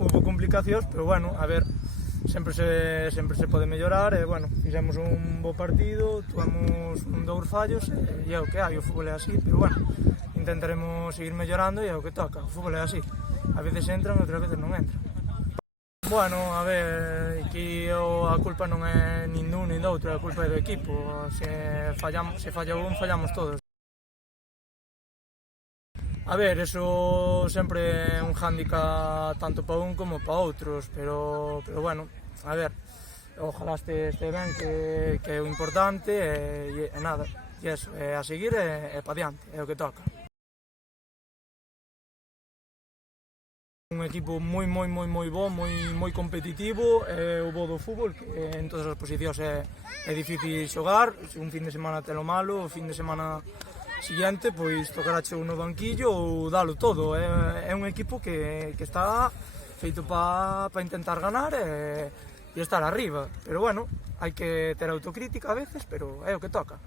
houve complicacións, pero bueno, a ver, sempre se pode mellorar e, bueno, fixemos un bo partido, tuvemos 2 fallos e é o que hai, o fútbol é así, pero, bueno, intentaremos seguir mellorando e é o que toca, o fútbol é así, a veces entran e outras veces non entran. Bueno, a ver, aquí a culpa non é nin dun nin do outro, a culpa é do equipo, se falla un, fallamos todos. A ver, eso sempre é un hándicap tanto para un como para outros, pero bueno, a ver, ojalá este ben, que é o importante, e nada, e eso, a seguir e para diante, é o que toca. Un equipo moi bo, moi competitivo, é o bo do fútbol, que en todas as posicións é difícil xogar, un fin de semana telo malo, o fin de semana siguiente, pois tocarache no banquillo ou dalo todo. É un equipo que está feito para intentar ganar e estar arriba, pero bueno, hai que ter autocrítica a veces, pero é o que toca.